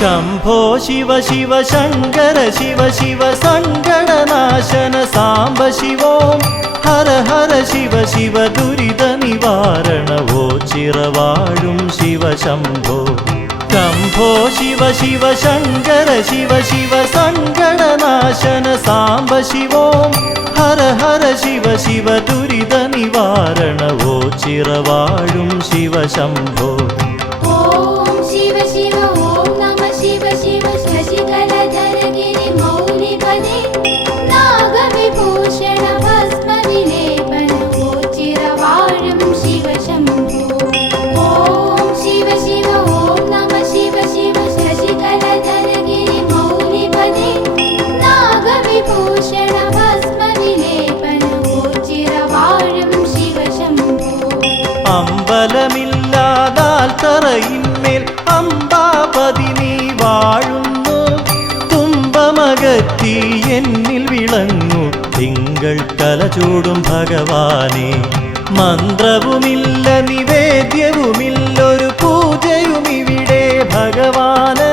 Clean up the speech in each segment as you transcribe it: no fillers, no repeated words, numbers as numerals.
शम्भो शिव शिव शङ्कर शिव शिव सङ्कटनाशन साम्ब शिवों हर हर शिव शिव दुरित निवारण वो चिरवाळुं शिव शम्भो शम्भो शिव शिव शङ्कर शिव शिव सङ्कटनाशन साम्ब शिवों हर हर शिव शिव दुरित निवारण वो चिरवाळुं शिव शम्भो ओम शिव शिव ओम नमः शिव शिव शशिकलधर गिरि मौलिपदे नागविभूषण भस्म विलेपन वो चिरवाळुं शिव शम्भो ओम शिव शिव ओम नमः शिव शिव शशिकलधर गिरि मौलिपदे नागविभूषण भस्म विलेपन वो चिरवाळुं शिव शम्भो അമ്പലമില്ലാതാൽ തറയിന്മേൽ അംബാപതി നീ വാഴുന്നു തുമ്പമകറ്റി എന്നിൽ വിളങ്ങു തിങ്കൾ കലചൂടും ഭഗവാനെ മന്ത്രവുമില്ല നിവേദ്യവുമില്ലൊരു പൂജയുമിവിടെ ഭഗവാന്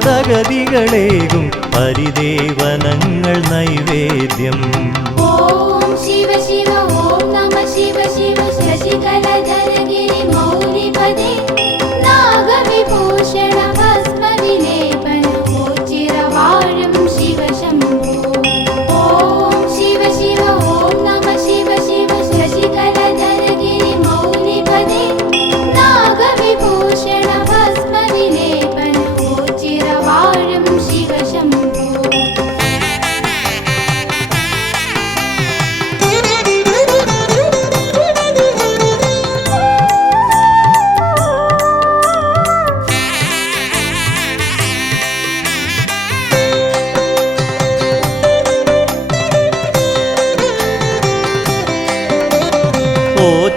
നിറകണ്ണുകളോടഗതികളേകും പരിദേവനങ്ങൾ നൈവേദ്യം ഓം ശിവ ശിവ ഓം നമഃ ശിവ ശിവ ശശികലധര ഗിരി മൗലിപദേ നാഗവിഭൂഷണ ഭസ്മ വിലേപന वो चिरवाळुं शिव शम्भो ഓം ശിവ ശിവ ഓം നമഃ ശിവ ശിവ ശശികലധര ഗിരി മൗലിപദേ നാഗവിഭൂഷണ ഭസ്മ വിലേപന वो चिरवाळुं शिव शम्भो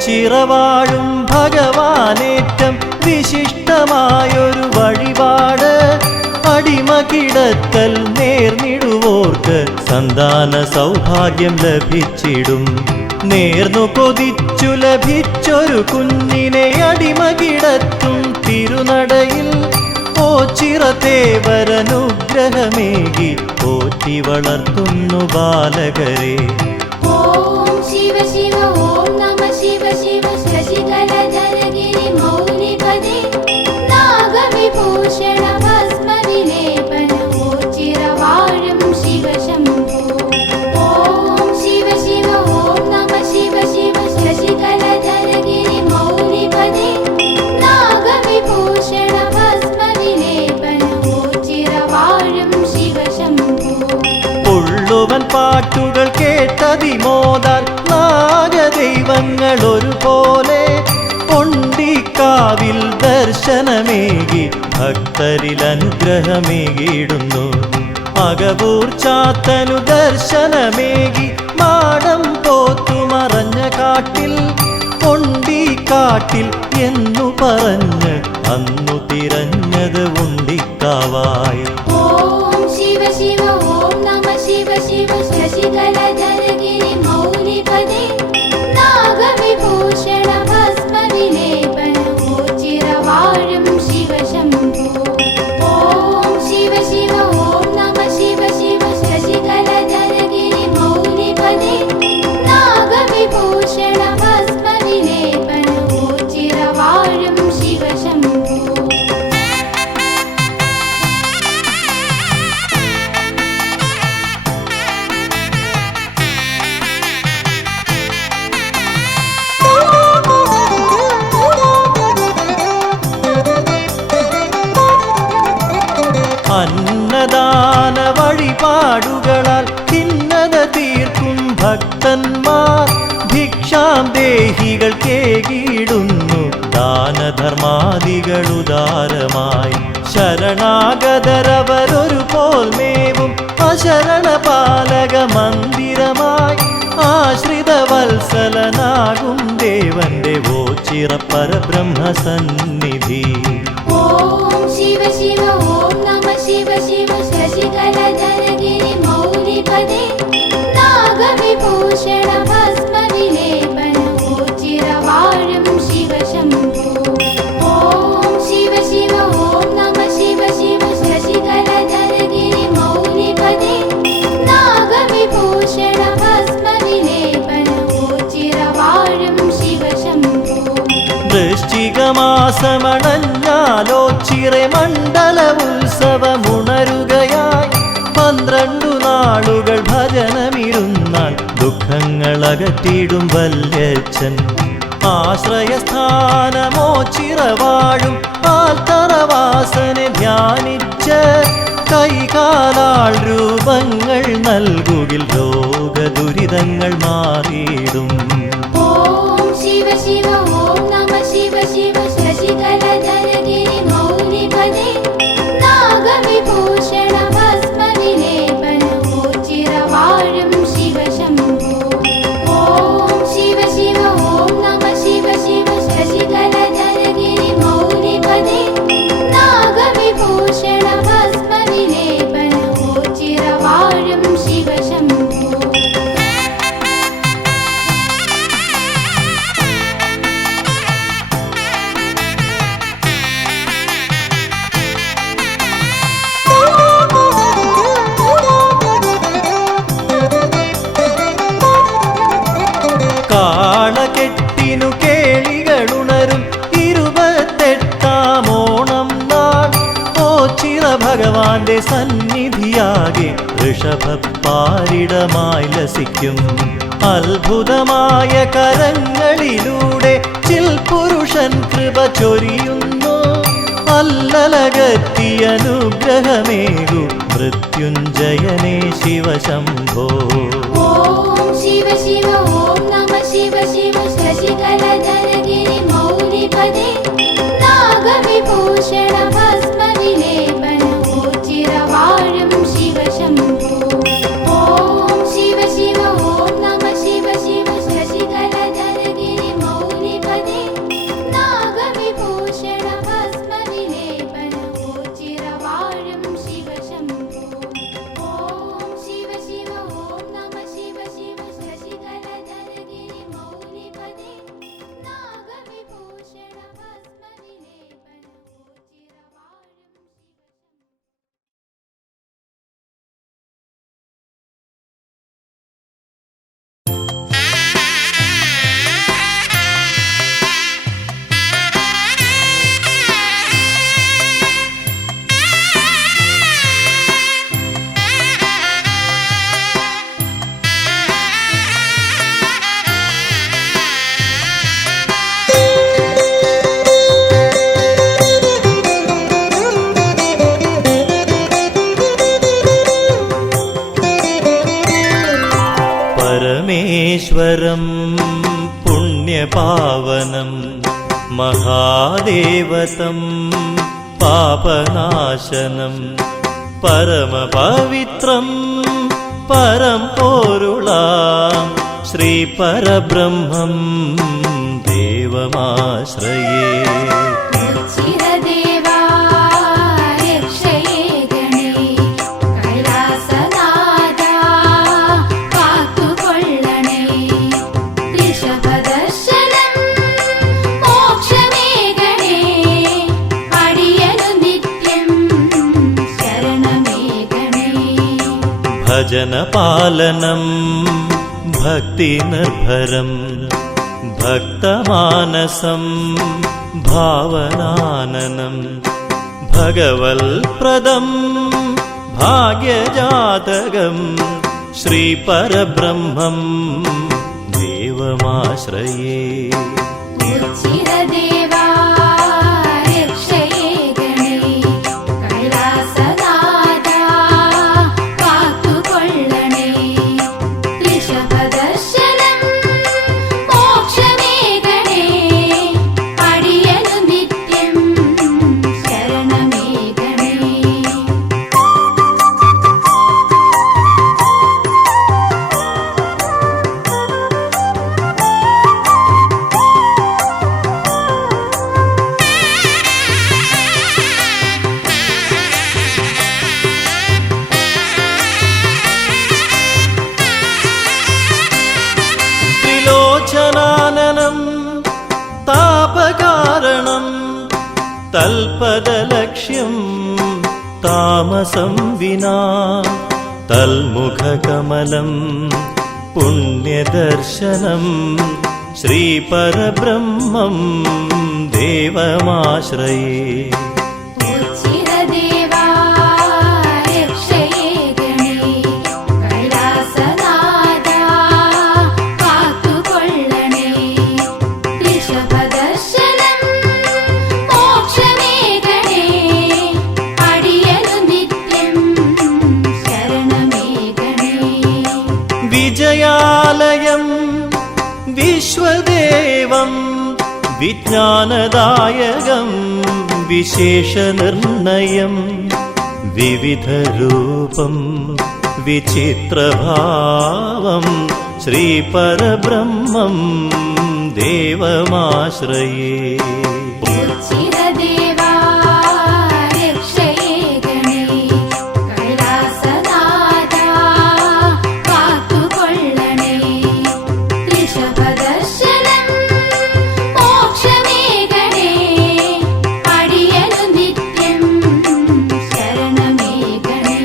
ചിറവാഴും ഭഗവാനേറ്റം വിശിഷ്ടമായൊരു വഴിപാട് അടിമ കിടത്തൽ നേർന്നിടുവോർക്ക് സന്താന സൗഭാഗ്യം ലഭിച്ചിടും നേർന്നു കൊതിച്ചു ലഭിച്ചൊരു കുഞ്ഞിനെ അടിമ കിടത്തും തിരുനടയിൽ ഓച്ചിറത്തേവരനുഗ്രഹമേകി പോറ്റി വളർത്തുന്നു ബാലകരെ ഓം ശിവ ശിവ ഓം നമഃ ശിവ ശിവ ശശികലധര ഗിരി മൗലിപദേ നാഗവിഭൂഷണ ഭസ്മ വിലേപന वो चिरवाळुं शिव शम्भो ഓം ശിവ ശിവ ഓം നമഃ ശിവ ശിവ ശശികലധര ഗിരി മൗലിപദേ നാഗവിഭൂഷണ ഭസ്മ വിലേപന वो चिरवाळुं शिव शम्भो ഉള്ളുവൻ പാട്ടുകൾ കേട്ടതിമോദാൽ നാഗദൈവങ്ങൾ ഒരുപോലെ പൊണ്ടിക്കാവിൽ ദർശനമേകി ഭക്തരിൽ അനുഗ്രഹമേകിയിടുന്നു അകവൂർ ചാത്തനു ദർശനമേകി മാടം പോത്തു മറഞ്ഞ കാട്ടിൽ പൊണ്ടിക്കാട്ടിൽ എന്നു പറഞ്ഞ് അന്നു തിരഞ്ഞത് ഉണ്ടിക്കാവായി ഓം ശിവ ശിവ ഓം നമഃ ശിവ ശിവ ശശികലധര ഗിരി മൗലിപദേ നാഗവിഭൂഷണ ഭസ്മ വിലേപന वो चिरवाळुं शिव शम्भो ഓം ശിവ ശിവ ഓം നമഃ ശിവ ശിവ ശശികലധര ഗിരി മൗലിപദേ നാഗവിഭൂഷണ ഭസ്മ വിലേപന वो चिरवाळुं शिव शम्भो അന്നദാന വഴിപാടുകളാൽ ഭിന്നത തീർക്കും ഭക്തന്മാർ ഭിക്ഷാം ദേഹികൾ കേകിടുന്നു ദാനധർമാദികളുദാരമായി ശരണാഗതരവരൊരു പോൽ മേവും അശരണപാലക മന്ദിരമായി ആശ്രിത വത്സലനാകും ദേവന്റെ ഓച്ചിറപ്പരബ്രഹ്മസന്നിധി ഓം ശിവ ശിവ ഓം നമഃ ശിവ ശിവ ശശികലധര ഗിരി മൗലിപദേ നാഗവിഭൂഷണ ഭസ്മ വിലേപന वो चिरवाळुं शिव शम्भो ഓം ശിവ ശിവ മാസമണഞ്ഞാലോ ചിറെ മണ്ഡല ഉത്സവമുണരുകയായി 12 നാളുകൾ ഭജനമിരുന്നാൽ ദുഃഖങ്ങളകറ്റിടും വല്യച്ഛൻ ആശ്രയസ്ഥാനമോ ചിറവാഴും ആൽത്തറവാസനെ ധ്യാനിച്ച് കൈകാലാൾ രൂപങ്ങൾ നൽകുകിൽ രോഗദുരിതങ്ങൾ മാറിയിടും. ഓം ശിവ ശിവ ഓം നമ ശിവ ശിവ ശശികലധരഗിരി മൗലിപദേ നാഗവിഭൂഷണ ഭസ്മവിലേപനമോച്ചിരവാഴും ശിവ ശംഭോ. ഓം ശിവ ശിവ ഓം നമ ശിവ ശിവ ശശികലധരഗിരി മൗലിപദേ നാഗവിഭൂഷണ ഭസ്മവിലേപനമോച്ചിരവാഴും ശിവ ശംഭോ. കാളകെട്ടിനു കേളികളുണരും 28-ാം ഓണം നാൾ ഓച്ചിറ ഭഗവാന്റെ സന്നിധിയാകെ ഋഷഭപ്പാരിടമായി ലസിക്കും. അത്ഭുതമായ കരങ്ങളിലൂടെ ചിൽപുരുഷൻ കൃപ ചൊരിയുന്നു. അല്ലലകത്തിയ അനുഗ്രഹമേകു മൃത്യുഞ്ജയനേ ശിവശംഭോ. ഓം ശിവ ശിവ ഓം നമ ശിവ ശിവ ശശികലധരഗിരി മൗലിപദേ നാഗവിഭൂഷണ ഭസ്മവിലേപനമോച്ചിരവാഴും ശിവ ശംഭോ. ഓം ശിവ ശിവ ഓം നമ ശിവ ശിവ ശശികലധരഗിരി മൗലിപദേ നാഗവിഭൂഷണ ഭസ്മവിലേപനമോച്ചിരവാഴും ശിവ ശംഭോ. ഓം ശിവ ശിവ ഓം നമ ശിവ ശിവ ശശികലധരഗിരി മൗലിപദേ നാഗവിഭൂഷണ ഭസ്മവിലേപനമോച്ചിരവാഴും പരമേശ്വരം പുണ്യപാവനം മഹാദേവതം പാപനാശനം പരമപവിത്രം പരം പോരുളാം ശ്രീ പരബ്രഹ്മം ദേവമാശ്രയേ. ചിരദേവാ രക്ഷയേ ഗണേ കൈലാസനാഥാ കാത്തുകൊള്ളണേ. ഋഷഭദർശനം മോക്ഷമേ ഗണേ അടിയനു നിത്യം ശരണമേ ഗണേ. ഭജനപാലനം ഭക്തിനിർഭരം ഭക്തമാനസം ഭാവനാനനം ഭഗവൽപ്രദം ഭാഗ്യജാതകം ശ്രീപരബ്രഹ്മം ദേവമാശ്രയേ. ചിരദേവാ രക്ഷയേ ഗണേ കൈലാസനാഥാ കാത്തുകൊള്ളണേ. ഋഷഭദർശനം മോക്ഷമേ ഗണേ അടിയനു നിത്യം ശരണമേ ഗണേ. ത്രിലോചനാനനം താപകാരണം തൽപദലക്ഷ്യം താമസം വിനാ തൽമുഖകമലം പുണ്യദർശനം ശ്രീപരബ്രഹ്മം ദേവമാശ്രയേ. ഉച്ചിരദേവാ രക്ഷയേ ഗണേ കൈലാസനാഥാ കാത്തുകൊള്ളണേ. ഋഷഭദർശനം മോക്ഷമേ ഗണേ അടിയനു നിത്യം ശരണമേ ഗണേ. വിജയാലയം വിശ്വദേവം വിജ്ഞാനദായകം വിശേഷനിർണയം വിവിധരൂപം വിചിത്രഭാവം ശ്രീപരബ്രഹ്മം ദേവമാശ്രയേ. ഉച്ചിരദേവാ രക്ഷയേ ഗണേ കൈലാസനാഥാ കാത്തുകൊള്ളണേ. ഋഷഭദർശനം മോക്ഷമേ ഗണേ അടിയനു നിത്യം ശരണമേ ഗണേ.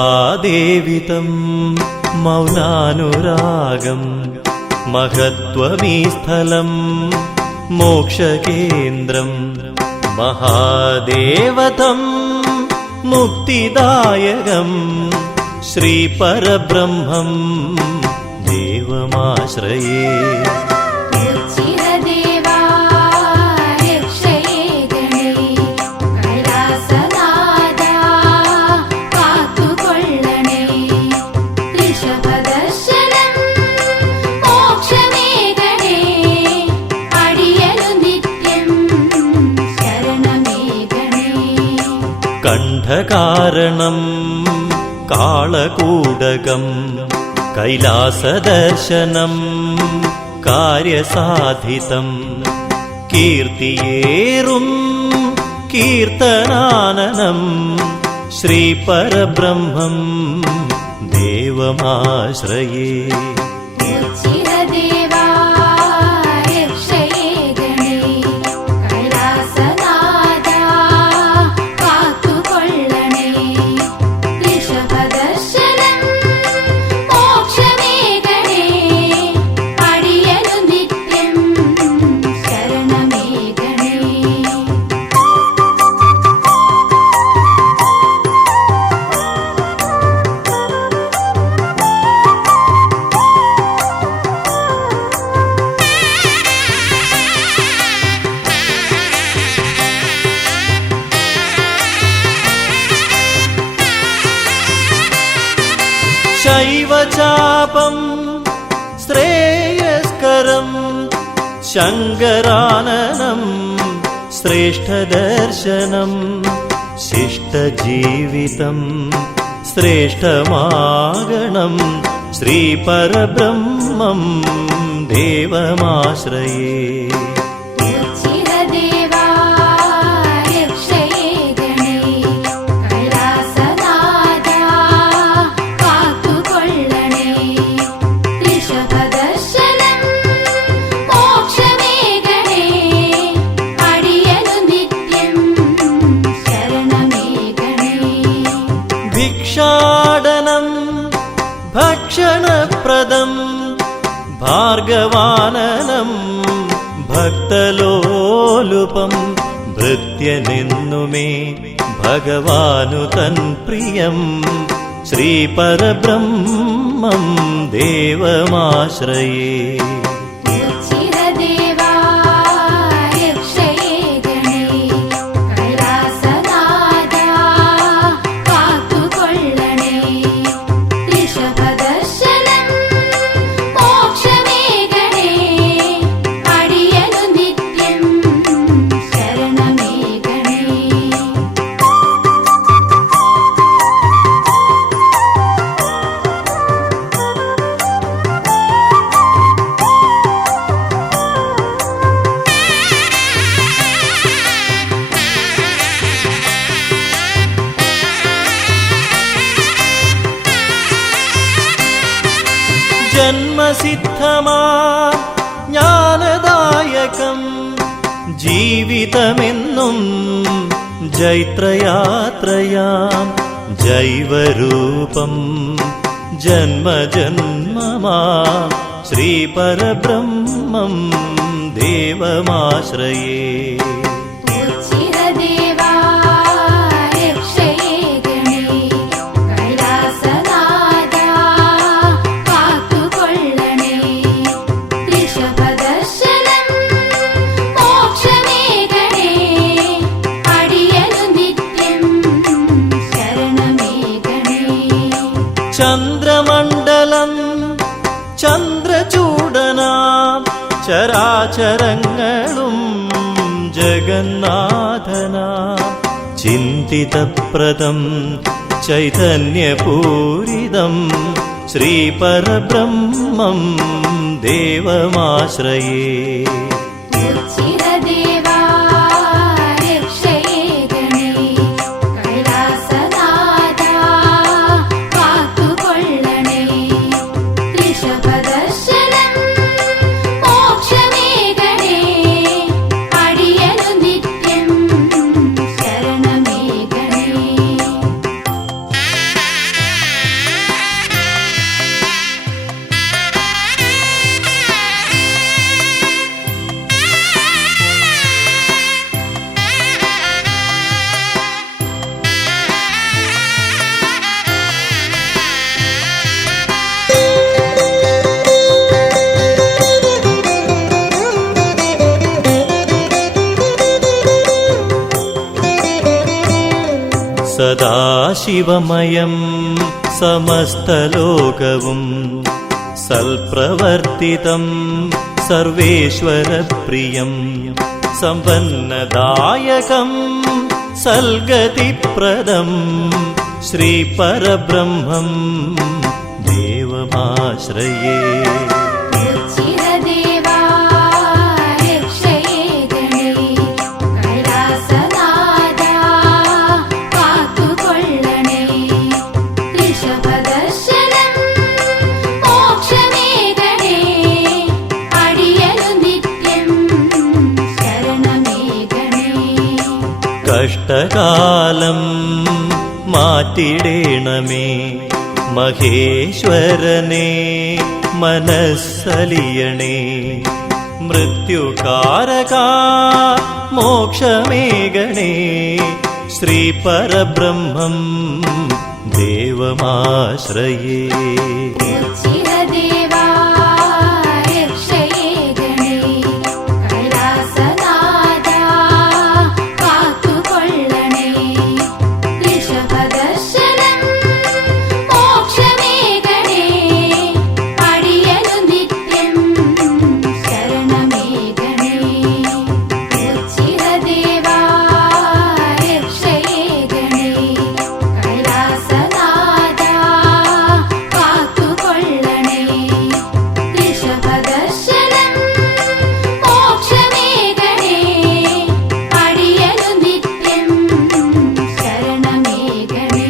മഹാദേവിതം മൗനാനുരാഗം മഹത്വമീ സ്ഥലം മോക്ഷകേന്ദ്രം. മഹാദേവതം മുക്തിദായകം ശ്രീപരബ്രഹ്മം ദേവമാശ്രയേ. ഉച്ചിരദേവാ രക്ഷയേ ഗണേ കൈലാസനാഥാ കാത്തുകൊള്ളണേ. ഋഷഭദർശനം മോക്ഷമേ ഗണേ അടിയനു നിത്യം ശരണമേ ഗണേ. കണ്ഠകാരണം കാളകൂടകം കൈലാസദർശനം കാര്യസാധിതം. കീർത്തിയേറും കീർത്തനാനനം ശ്രീപരബ്രഹ്മം ദേവമാശ്രയേ. ഉച്ചിരദേവാ രക്ഷയേ ഗണേ കൈലാസനാഥാ കാത്തുകൊള്ളണേ. ഋഷഭദർശനം മോക്ഷമേ ഗണേ അടിയനു നിത്യം ശരണമേ ഗണേ. ശൈവചാപം ശ്രേയസ്കരം ശങ്കരാനനം ശ്രേഷ്ഠദർശനം. ശിഷ്ടജീവിതം ശ്രേഷ്ഠമാകണം ശ്രീപരബ്രഹ്മം ദേവമാശ്രയേ. ഉച്ചിരദേവാ രക്ഷയേ ഗണേ കൈലാസനാഥാ കാത്തുകൊള്ളണേ. ഋഷഭദർശനം മോക്ഷമേ ഗണേ അടിയനു നിത്യം ശരണമേ ഗണേ. ഭിക്ഷാടനം ഭക്ഷണപ്രദം ഭാർഗവാനനം ഭക്തലോലുപം. ഭൃത്യനെന്നുമേ ഭഗവാനു തൻ പ്രിയം ശ്രീപരബ്രഹ്മം ദേവമാശ്രയേ. ഉച്ചിരദേവാ രക്ഷയേ ഗണേ കൈലാസനാഥാ കാത്തുകൊള്ളണേ. ഋഷഭദർശനം മോക്ഷമേ ഗണേ അടിയനു നിത്യം ശരണമേ ഗണേ. ജന്മസിദ്ധമാ ജ്ഞാനദായകം ജീവിതമെന്നും ജൈത്രയാത്രയാം ജൈവരൂപം ജന്മജന്മമാ ശ്രീപരബ്രഹ്മം ദേവമാശ്രയേ. ഉച്ചിരദേവാ രക്ഷയേ ഗണേ കൈലാസനാഥാ കാത്തുകൊള്ളണേ ഋഷഭദർശനം മോക്ഷമേ ഗണേ അടിയനു നിത്യം ശരണമേ ഗണേ. ചന്ദ്രമണ്ഡലം ചന്ദ്രചൂടനാം ചരാചരങ്ങളും ജഗന്നാഥനാം ചിന്തിതപ്രദം ചൈതന്യപൂരിതം ശ്രീപരബ്രഹ്മം ദേവമാശ്രയേ. ഉച്ചിരദേവാ രക്ഷയേ ഗണേ കൈലാസനാഥാ കാത്തുകൊള്ളണേ ഋഷഭദർശനം മോക്ഷമേ ഗണേ അടിയനു നിത്യം ശരണമേ ഗണേ. സദാശിവമയം സമസ്തലോകവും സൽപ്രവർത്തിതം സർവേശ്വരപ്രിയം സമ്പന്നദായകം സൽഗതിപ്രദം ശ്രീപരബ്രഹ്മം ദേവമാശ്രയേ. ഉച്ചിരദേവാ രക്ഷയേ ഗണേ കൈലാസനാഥാ കാത്തുകൊള്ളണേ ഋഷഭദർശനം മോക്ഷമേ ഗണേ അടിയനു നിത്യം ശരണമേ ഗണേ. കഷ്ടകാലം മാറ്റിടേണമേ മഹേശ്വരനെ മനസ്സലിയണേ മൃത്യുകാരകാ മോക്ഷമേകണേ ശ്രീപരബ്രഹ്മം ദേവമാശ്രയേ. ഉച്ചിരദേവാ രക്ഷയേ ഗണേ കൈലാസനാഥാ കാത്തുകൊള്ളണേ ഋഷഭദർശനം മോക്ഷമേ ഗണേ അടിയനു നിത്യം ശരണമേ ഗണേ. ഉച്ചിരദേവാ രക്ഷയേ ഗണേ കൈലാസനാഥാ കാത്തുകൊള്ളണേ ഋഷഭദർശനം മോക്ഷമേ ഗണേ അടിയനു നിത്യം ശരണമേ ഗണേ.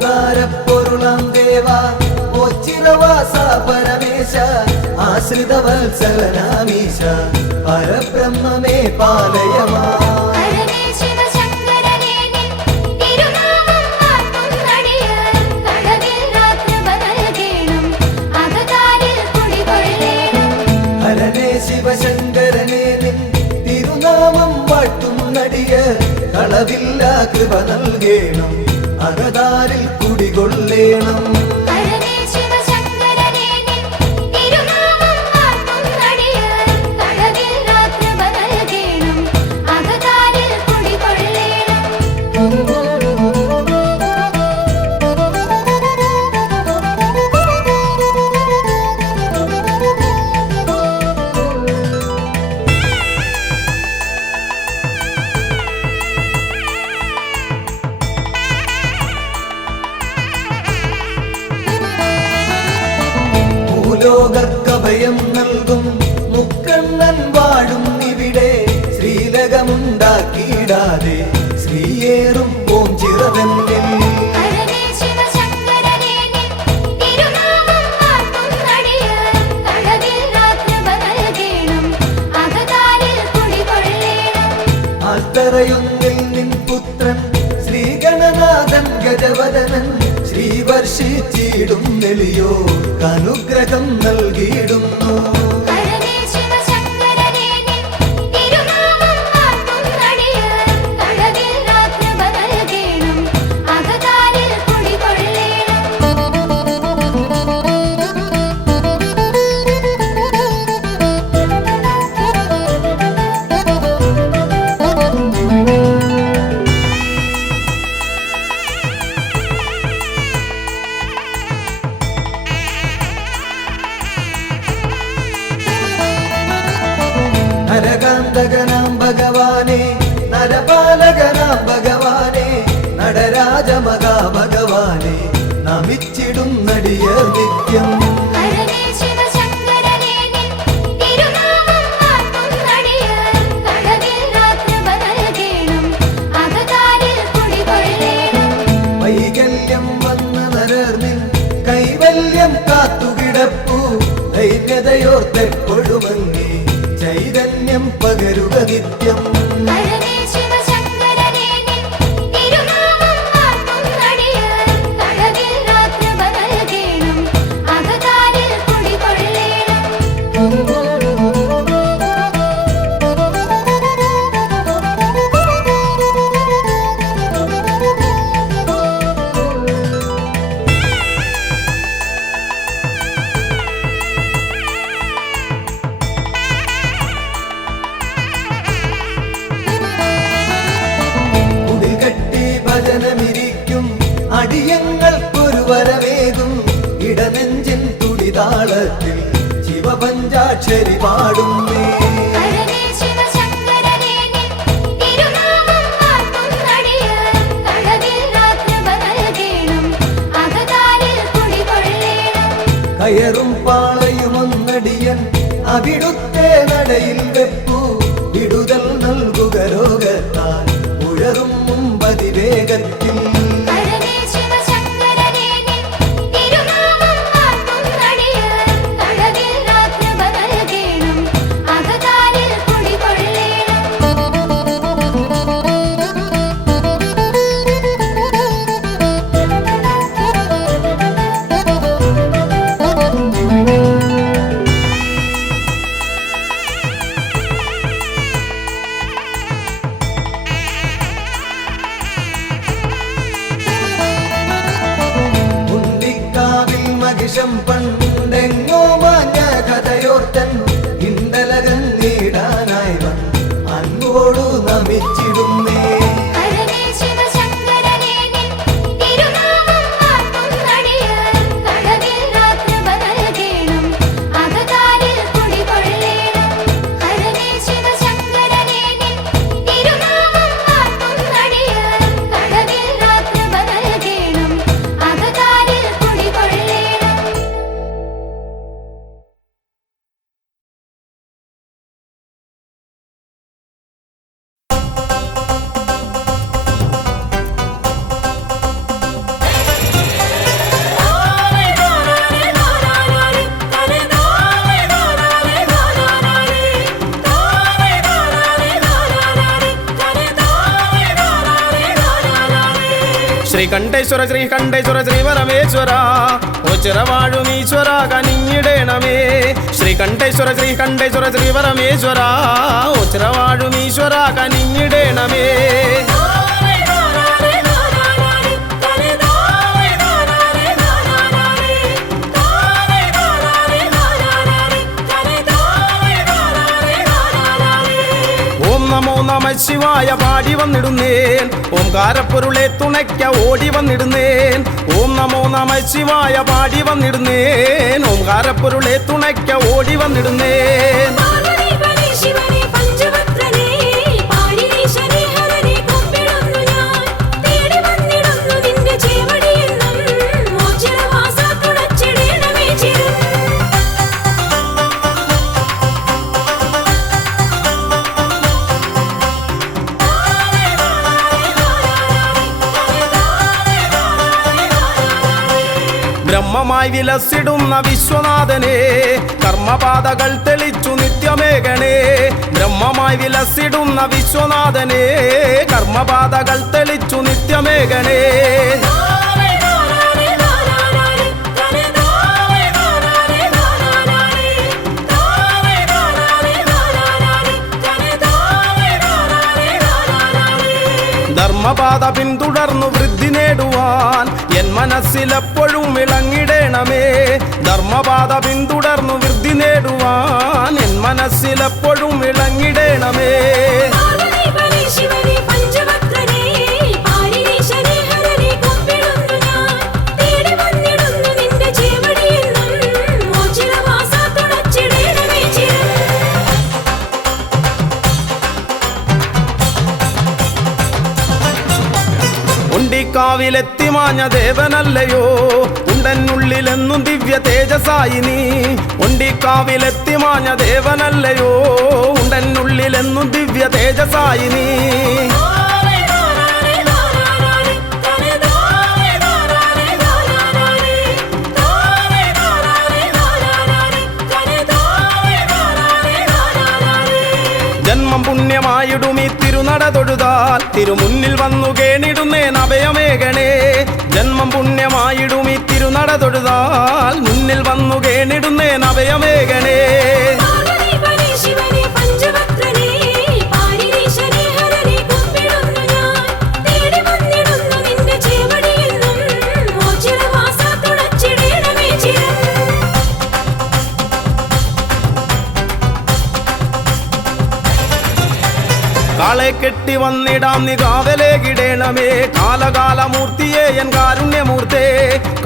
ഓംകാരപ്പൊരുളാം ദേവാ ഓച്ചിരവാസ പരമേശ ആശ്രിതവത്സലനാമീശ പരബ്രഹ്മമേ പാലയമാ. ഹരനേ ശിവശങ്കരനേ നിൻ തിരുനാമം വാഴ്ത്തുന്നടിയർ കടവില്ലാത്ത നൽകേണം അകതാരിൽ കുടികൊള്ളേണം. ഹരനേ ശിവശങ്കരനേ നിൻ തിരുനാമം വാഴ്ത്തുന്നടിയ കളവില്ല കൃപ നൽകേണം അകതാരിൽ കുടികൊള്ളേണം. ഹരനേ ശിവശങ്കരനേ നിൻ തിരുനാമം വാഴ്ത്തുന്നടിയർ കടവില്ലാത്ത നൽകേണം അകതാരിൽ കുടികൊള്ളേണം. ഭൂലോകർക്കഭയം നൽകും മുക്കണ്ണൻ വാഴും ഇവിടെ. ശ്രീലകമുണ്ടാക്കിയിടാതെ ശ്രീയേറും ഓം ചിറതന്നിൽ. ഹരനേ ശിവശങ്കരനേ നിൻ തിരുനാമം വാഴ്ത്തുന്നടിയാൻ കളവില്ലാത്ത നൽകേണം അകതാരിൽ കുടികൊള്ളേണം. ആൽത്തറയൊന്നിൽ നിൻ പുത്രൻ ശ്രീഗണനാഥൻ ഗജവദനൻ ശ്രീവർഷിച്ചിടും നെളിയോ അനുഗ്രഹം നൽകിയിടുന്നു. ഹരനേ ശിവശങ്കരനേ നിൻ തിരുനാമം വാഴ്ത്തുന്നടിയാൻ കളവില്ലാത്ത നൽകേണം അകതാരിൽ കുടികൊള്ളേണം. നരകാന്തകനാം ഭഗവാനെ നരപാലകനാം ഭഗവാനെ നടരാജമഹാഭഗവാനെ നമിച്ചിടും നടിയർ നിത്യം. ഹരനേ ശിവശങ്കരനേ നിൻ തിരുനാമം വാഴ്ത്തുന്നടിയാൻ കളവില്ലാത്ത നൽകേണം അകതാരിൽ കുടികൊള്ളേണം. വൈകല്യം വന്ന നരർനിൻ കൈവല്യം കാത്തുകിടപ്പു. ദൈന്യതയോർത്തെപ്പൊഴുമങ്ങി ചൈതന്യം പകരുക നിത്യം. ഹരനേ ശിവശങ്കരനേ നിൻ തിരുനാമം വാഴ്ത്തുന്നടിയാൻ കളവില്ലാത്ത നൽകേണം അകതാരിൽ കുടികൊള്ളേണം. കുടികെട്ടി ഭജനമിരിക്കും അടിയങ്ങൾക്കൊരു വരവേകും. ഇടനെഞ്ചിൻ തുടിതാളത്തിൽ ശിവപഞ്ചാക്ഷരി പാടുന്നേ. ഹരനേ ശിവശങ്കരനേ നിൻ തിരുനാമം വാഴ്ത്തുന്നടിയാൻ കളവില്ലാത്ത നൽകേണം അകതാരിൽ കുടികൊള്ളേണം. കയറും പാളയുമൊന്നടിയൻ അവിടുത്തെ നടയിൽ വെപ്പു. വിടുതൽ നൽകുക രോഗത്താൽ ഉഴറും മുമ്പതിവേഗത്തിൽ. ഹരനേ ശിവശങ്കരനേ നിൻ തിരുനാമം വാഴ്ത്തുന്നടിയാൻ കളവില്ലാത്ത നൽകേണം അകതാരിൽ കുടികൊള്ളേണം. ഉണ്ടിക്കാവിൽ മഹിഷം പണ്ടെങ്ങോ മാഞ്ഞ കഥയോർത്തൻ ഇണ്ടലകൻ നീടാനായി വന്ന് അങ്ങോടു നമിച്ചിടുന്നേ. ഹരനേ ശിവശങ്കരനേ നിൻ തിരുനാമം വാഴ്ത്തുന്നടിയാൻ കളവില്ലാത്ത നൽകേണം അകതാരിൽ കുടികൊള്ളേണം. ഹരനേ ശിവശങ്കരനേ നിൻ തിരുനാമം വാഴ്ത്തുന്നടിയാൻ കളവില്ലാത്ത നൽകേണം അകതാരിൽ കുടികൊള്ളേണം. ശ്രീകണ്ഠേശ്വര ശ്രീകണ്ഠേശ്വര ശ്രീപരമേശ്വര ഓച്ചിറവാഴുമീശ്വര കനിഞ്ഞിടേണമേ. ശ്രീകണ്ഠേശ്വര ശ്രീകണ്ഠേശ്വര ശ്രീപരമേശ്വര ഓച്ചിറവാഴുമീശ്വര കനിഞ്ഞിടേണമേ. ഓം നമോ നമ ശിവായ പാടി വന്നിടുന്നേൻ. ഓംകാരപ്പൊരുളെ തുണയ്ക്ക ഓടി വന്നിടുന്നേൻ. ഓം നമോ നമ ശിവായ പാടി വന്നിടുന്നേൻ. ഓംകാരപ്പൊരുളെ തുണയ്ക്ക ഓടി വന്നിടുന്നേൻ. ശിവനെ പഞ്ചവക്രനേ പാരിണീശനേ ഹരനേ കുമ്പിടുന്നു ഞാൻ. തേടി വന്നിടുന്നു നിന്റെ ചേവടിയെന്നും ഓച്ചിറവാസ തുണച്ചിടേണമേ ചിരം. ബ്രഹ്മമായി വിലസിടുന്ന വിശ്വനാഥനെ കർമ്മപാതകൾ തെളിച്ചു നിത്യമേകണേ ബ്രഹ്മമായി വിലസിടുന്ന വിശ്വനാഥനെ കർമ്മപാതകൾ തെളിച്ചു നിത്യമേകണേ ധർമ്മപാത പിന്തുടർന്നു വൃദ്ധി നേടുവാൻ എൻ മനസ്സിലെപ്പോഴും ഇളങ്ങിടേണമേ ധർമ്മപാത പിന്തുടർന്നു വൃദ്ധി നേടുവാൻ എൻ മനസ്സിലെപ്പോഴും ഇളങ്ങിടേണമേ ഉണ്ടിക്കാവിലെത്തിമാഞ്ഞ ദേവനല്ലയോ ഉണ്ടെന്നുള്ളിലെന്നും ദിവ്യ തേജസായി നീ ഉണ്ടിക്കാവിലെത്തിമാഞ്ഞ ദേവനല്ലയോ ഉണ്ടെന്നുള്ളിലെന്നും ദിവ്യ തേജസായി നീ ജന്മം പുണ്യമായിടും ഈ തിരുനട തൊഴുതാൽ തിരുമുന്നിൽ വന്നു കേണിടുന്നേൻ അഭയമേകണേ ജന്മം പുണ്യമായിടും ഈ തിരുനട തൊഴുതാൽ മുന്നിൽ വന്നു കേണിടുന്നേൻ അഭയമേകണേ കാളെ കെട്ടി വന്നിടാം നീ കാവലേകിടേണമേ കാലകാലമൂർത്തിയെ എൻ കാരുണ്യമൂർത്തേ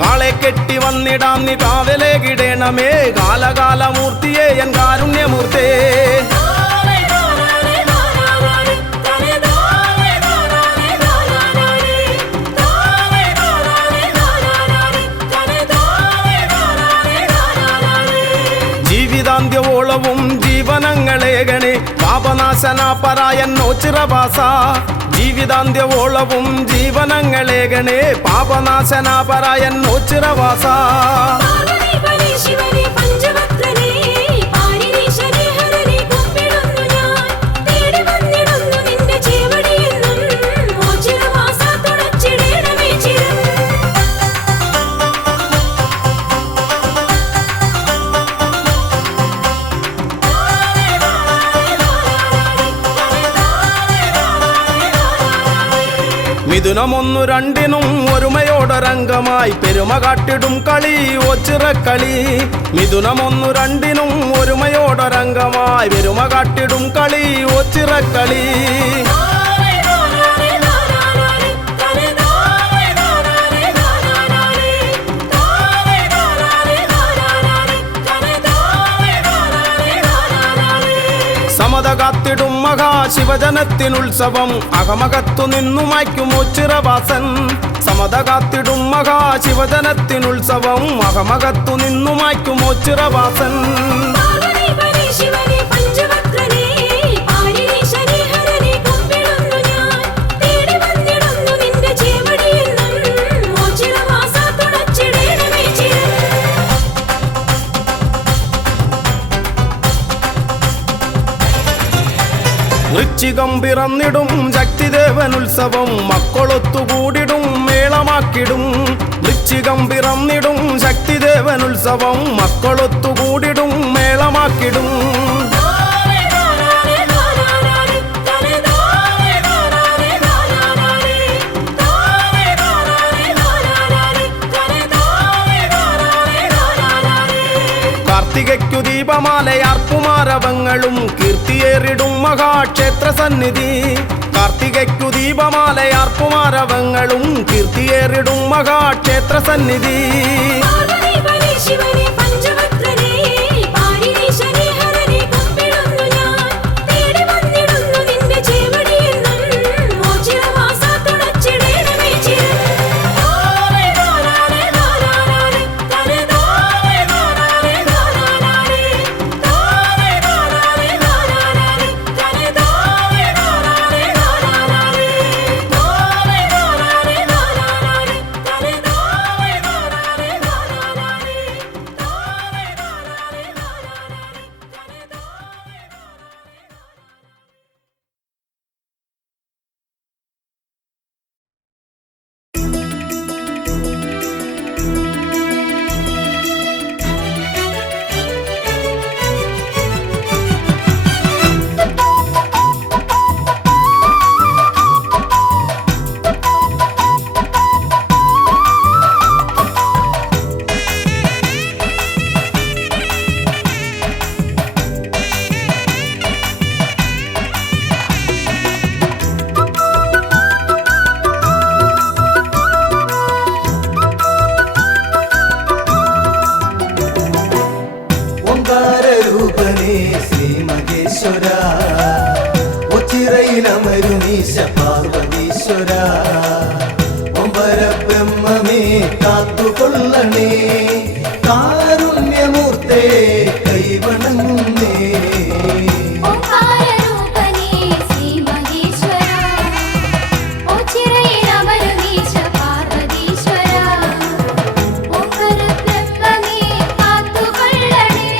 കാളെ കെട്ടി വന്നിടാം നീ കാവലേകിടേണമേ കാലകാലമൂർത്തിയെ എൻ കാരുണ്യമൂർത്തേ ജീവിതാന്ത്യവോളവും ജീവനങ്ങളേകണേ പാപനാശന പരായന്നോ ചിറവാസ ജീവിതാന്ത്യവോളവും ജീവനങ്ങളേകണേ പാപനാശന പരായന്നോ ചിറവാസ മിഥുനമൊന്നു രണ്ടിനും ഒരുമയോടൊരംഗമായി പെരുമ കാട്ടിടും കളി ഒച്ചിറക്കളി മിഥുനമൊന്നു രണ്ടിനും ഒരുമയോടൊരംഗമായി പെരുമ കാട്ടിടും കളി ഒച്ചിറക്കളി സമത കാത്തിടും മഹാശിവജനത്തിനുത്സവം അകമകത്തു നിന്നു മായ്ക്കും ഒച്ചിറവാസൻ സമത കാത്തിടും മഹാശിവജനത്തിനുത്സവം അകമകത്തു നിന്നു മായ്ക്കും ഒച്ചിറവാസൻ വൃശ്ചികം പിറന്നിടും ശക്തിദേവനുത്സവം മക്കളൊത്തുകൂടിടും മേളമാക്കിടും വൃശ്ചികം പിറന്നിടും ശക്തിദേവനുത്സവം മക്കളൊത്തുകൂടിടും മേളമാക്കിടും കാർത്തികയ്ക്കു ദീപമാലയാർപ്പുമാരവങ്ങളും കീർത്തിയേറിടും മഹാക്ഷേത്ര സന്നിധി കാർത്തികയ്ക്കു ദീപമാലയാർപ്പുമാരവങ്ങളും കീർത്തിയേറിടും മഹാക്ഷേത്ര സന്നിധി ഗണീശ പാർവതീശ്വര ഒമ്പരബ്രഹ്മമേ കാത്തുകൊള്ളണേ കാരുണ്യമൂർത്തേ കൈവണങ്ങുന്നേ ഓംകാരരൂപനേ ശ്രീ മഹേശ്വര ഓച്ചിറയിലമരുന്നീശ പാർവതീശ്വര ഓംകാരബ്രഹ്മമേ കാത്തുകൊള്ളണേ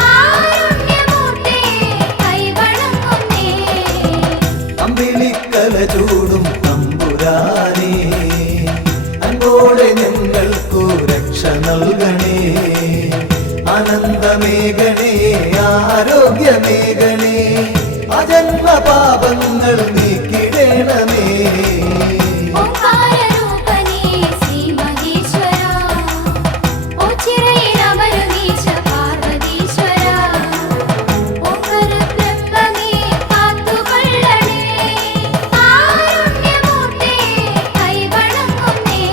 കാരുണ്യമൂർത്തേ കൈവണങ്ങുന്നേ അമ്പിളിക്കല ചൂടും തമ്പുരാനേ അൻപോടെ ഞങ്ങൾക്കു രക്ഷ നൽകണേ ആനന്ദമേഘണേ ആരോഗ്യമേഘണേ അജന്മ പാപങ്ങൾ നീക്കിടണമേ ഓംകാരരൂപനേ ശ്രീ മഹേശ്വര ഓച്ചിറയിലമരുന്നീശ പാർവതീശ്വര ഓംകാരബ്രഹ്മമേ കാത്തുകൊള്ളണേ കാരുണ്യമൂർത്തേ കൈവണങ്ങുന്നേ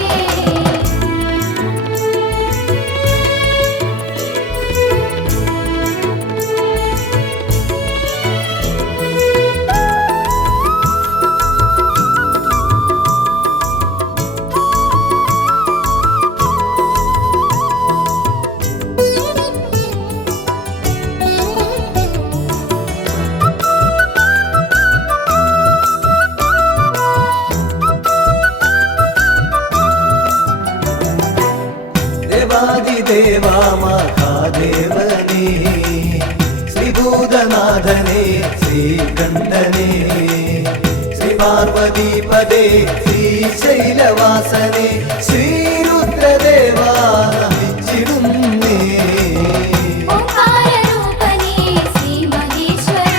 ദേവാദിദേവാ മഹാദേവനേ ശ്രീഭൂതനാഥനേ ശ്രീകണ്ഠനേ ശ്രീ പാർവതീപദേ ശ്രീശൈലവാസനേ ശ്രീരുദ്രദേവാ നമിച്ചിടുന്നേ ഓംകാരരൂപനേ ശ്രീ മഹേശ്വര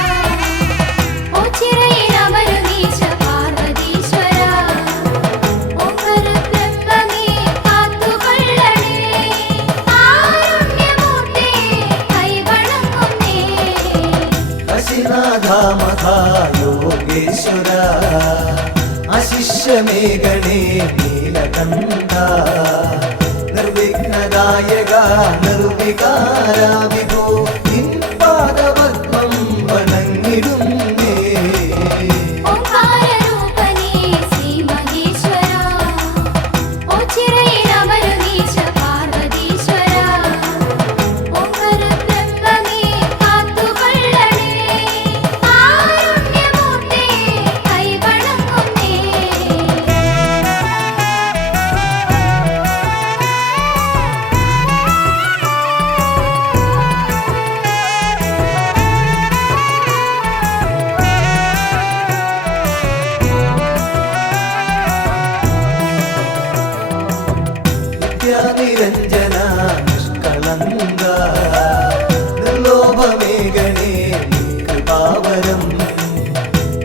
ഓച്ചിറയിലമരുന്നീശ പാർവതീശ്വര ഓംകാരബ്രഹ്മമേ കാത്തുകൊള്ളണേ കാരുണ്യമൂർത്തേ കൈവണങ്ങുന്നേ കാശിനാഥ മഹായോഗേശ്വര അശിഷ്യമേഘണേ നീലകണ്ഠ നിർവിഘ്നദായക നിർവികാര വിഭോ നിൻ പാദപത്മം വണങ്ങിടുന്നേ ഓംകാരരൂപനേ ശ്രീ മഹേശ്വര ഓച്ചിറയിലമരുന്നീശ പാർവതീശ്വര ഓംകാരബ്രഹ്മമേ കാത്തുകൊള്ളണേ കാരുണ്യമൂർത്തേ കൈവണങ്ങുന്നേ നിത്യാനിരഞ്ജന നിഷ്കളങ്ക നിർലോഭമേഘണേ കൃപാവരം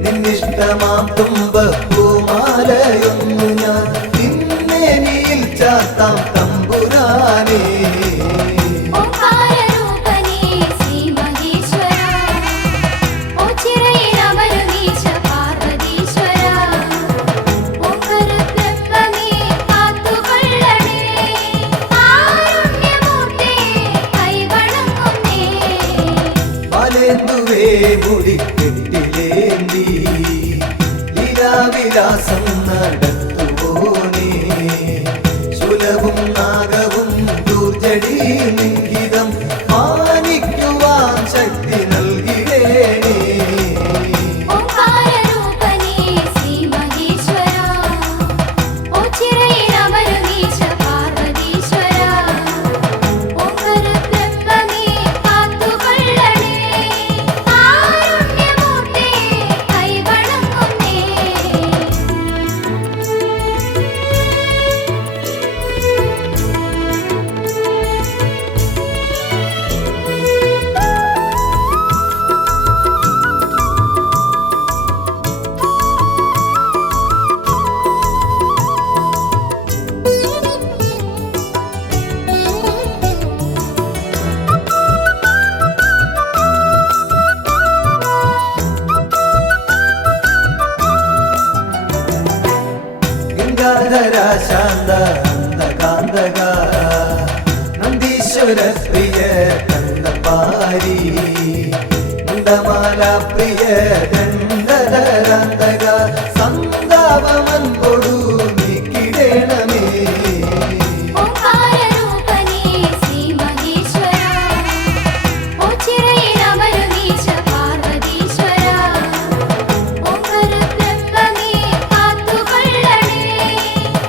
നിന്നിഷ്ടമാം തുമ്പപ്പൂമാലയൊന്നു ഞാൻ നിന്നേനിയിൽ ചാത്താം തമ്പുരാനേ ഓംകാരരൂപനേ ശ്രീ മഹേശ്വര ഓച്ചിറയിലമരുന്നീശ പാർവതീശ്വര ഓംകാരബ്രഹ്മമേ കാത്തുകൊള്ളണേ കാരുണ്യമൂർത്തേ കൈവണങ്ങുന്നേ പാലേന്തുവേ മുടിക്കെട്ടിലേന്തി ലീലാവിലാസം നടത്തുവോനേ ശൂലവും നാഗവും ദൂർജടി ലിംഗിതം മാനിക്കുവാൻ ശക്തി നൽകിടേണേ ഓംകാരരൂപനേ ശ്രീ മഹേശ്വര ഓച്ചിറയിലമരുന്നീശ പാർവതീശ്വര ഓംകാരബ്രഹ്മമേ കാത്തുകൊള്ളണേ കാരുണ്യമൂർത്തേ കൈവണങ്ങുന്നേ ഗംഗാധര ശാന്ത അന്തകാന്തക നന്ദീശ്വര പ്രിയ കണ്ടപാരി ഗന്ധമാല പ്രിയ ദണ്ഡധരാന്തക സന്താപമൻ കൊടു നീക്കിടേണമേ ഓംകാരരൂപനേ ശ്രീ മഹേശ്വര ഓച്ചിറയിലമരുവീശ പാർവതീശ്വര ഓംകാരബ്രഹ്മമേ കാത്തുകൊള്ളണേ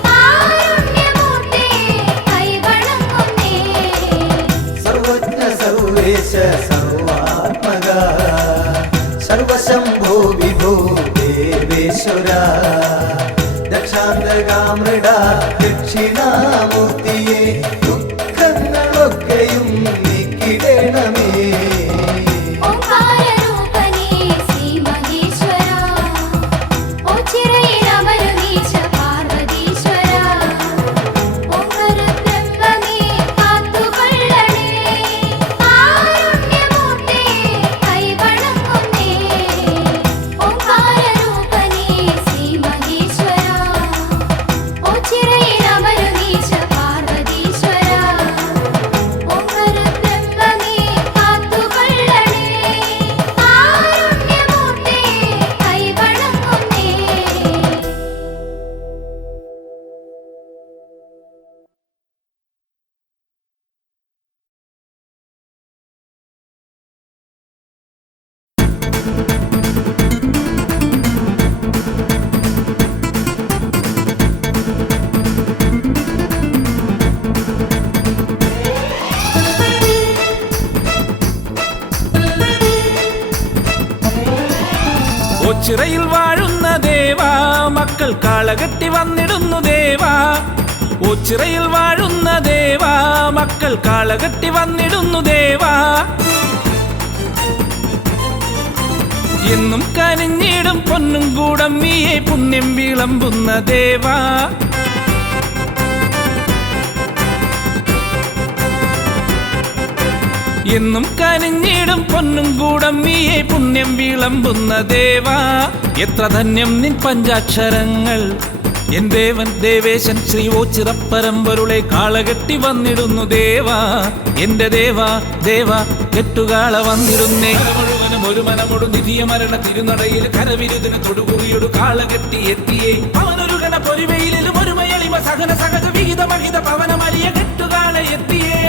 കാരുണ്യമൂർത്തേ കൈവണങ്ങുന്നേ സർവജ്ഞ സർവേശ സർവാത്മക സർവശംഭോ വിഭോ ദേവേശ്വര ദക്ഷാന്തകാമൃഡ ദക്ഷിണാമൂർത്തിയെ ദുഃഖങ്ങളൊക്കെയും നീക്കിടേണമേ ഓംകാരരൂപനേ ശ്രീ മഹേശ്വര ഓച്ചിറയിലമരുവീശ പാർവതീശ്വര ഓംകാരബ്രഹ്മമേ കാത്തുകൊള്ളണേ കാരുണ്യമൂർത്തേ കൈവണങ്ങുന്നേ ഓംകാരരൂപനേ ശ്രീ മഹേശ്വര ഓച്ചിറയിലമരുവീശ പാർവതീശ്വര ഓംകാരബ്രഹ്മമേ കാത്തുകൊള്ളണേ കാരുണ്യമൂർത്തേ കൈവണങ്ങുന്നേ ഓച്ചിറയിൽ വാഴുന്ന ദേവാ മക്കൾ കാളകെട്ടി വന്നിടുന്നു ദേവാ ഓച്ചിറയിൽ വാഴുന്ന ദേവാ മക്കൾ കാളകെട്ടി വന്നിടുന്നു ദേവാ എന്നും കനിഞ്ഞിടും പൊന്നും കൂടമ്മിയെ പുണ്യം വിളമ്പുന്ന ദേവാ എന്നും കനിഞ്ഞിടും പൊന്നും കൂടമ്മിയെ പുണ്യം വിളമ്പുന്ന ദേവാ എത്ര ധന്യം നിൻ പഞ്ചാക്ഷരങ്ങൾ എൻ ദേവൻ ദേവേശൻ ശ്രീ ഓച്ചിറപ്പരമ്പരുളെ കാളകെട്ടി വന്നിടുന്നു ദേവാ എന്റെ ദേവാ ദേവാ കെട്ടുകാള വന്നിടുന്നേ മുഴുവനും ഒരു മനമൊടു നിധിയ മരണ തിരുനടയിൽ കരവിരുതിന് തൊടുകുറിയൊടു കാളകെട്ടി എത്തിയേ അവനൊരു ഗണ പൊരിവയിലും ഒരു മയളിമ സഹന സഹജ വിഹിത മഹിത പവനമരിയ കെട്ടുകാള എത്തിയേ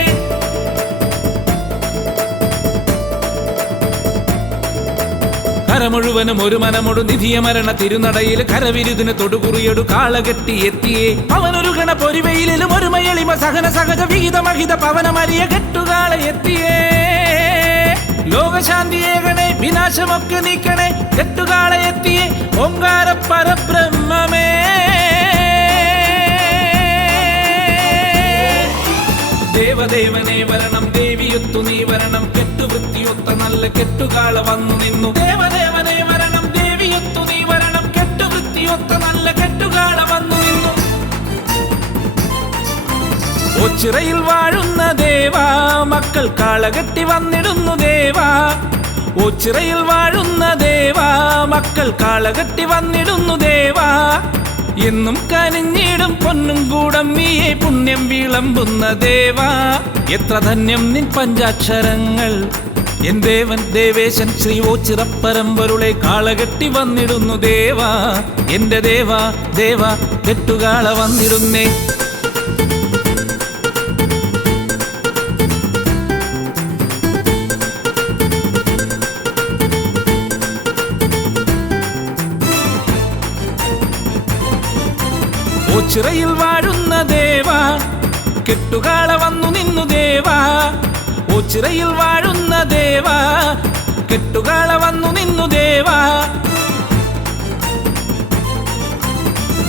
കര മുഴുവനും ഒരു മനമൊടു നിധിയ മരണ തിരുനടയിൽ കരവിരുതിന് തൊടുകുറിയൊടു കാളകെട്ടി എത്തിയേ അവനൊരു ഗണ പൊരിവയിലും ഒരു മയളിമ സഹന സഹജ വിഹിത മഹിത പവനമരിയ കെട്ടുകാള എത്തിയേ ലോകശാന്തിയേകണേ വിനാശമൊക്കെ നീക്കണേ കെട്ടുകാള എത്തിയേ ഓങ്കാര പരബ്രഹ്മമേ ദേവദേവനെ വരണം ദേവിയൊത്തു നീ വരണം കെട്ടുവൃത്തിയൊത്ത നല്ല കെട്ടുകാള വന്നു നിന്നു ദേവദേവനെ വരണം ദേവിയൊത്തു നീ വരണം കെട്ടുവൃത്തിയൊത്ത നല്ല കെട്ടുകാള വന്നു നിന്നു ഓച്ചിറയിൽ വാഴുന്ന ദേവാ മക്കൾ കാളകെട്ടി വന്നിടുന്നു ദേവാ ഓച്ചിറയിൽ വാഴുന്ന ദേവാ മക്കൾ കാളകെട്ടി വന്നിടുന്നു ദേവാ എന്നും കനിഞ്ഞിടും പൊന്നും കൂടമ്മിയെ പുണ്യം വിളമ്പുന്ന ദേവാ എത്ര ധന്യം നിൻ പഞ്ചാക്ഷരങ്ങൾ എൻ ദേവൻ ദേവേശൻ ശ്രീ ഓച്ചിറപ്പരമ്പരുളെ കാളകെട്ടി വന്നിടുന്നു ദേവാ എന്റെ ദേവാ ദേവാ കെട്ടുകാള വന്നിടുന്നേ ഓച്ചിറയിൽ വാഴുന്ന ദേവാ കെട്ടുകാള വന്നു നിന്നു ദേവാ ഓച്ചിറയിൽ വാഴുന്ന ദേവാ കെട്ടുകാള വന്നു നിന്നു ദേവാ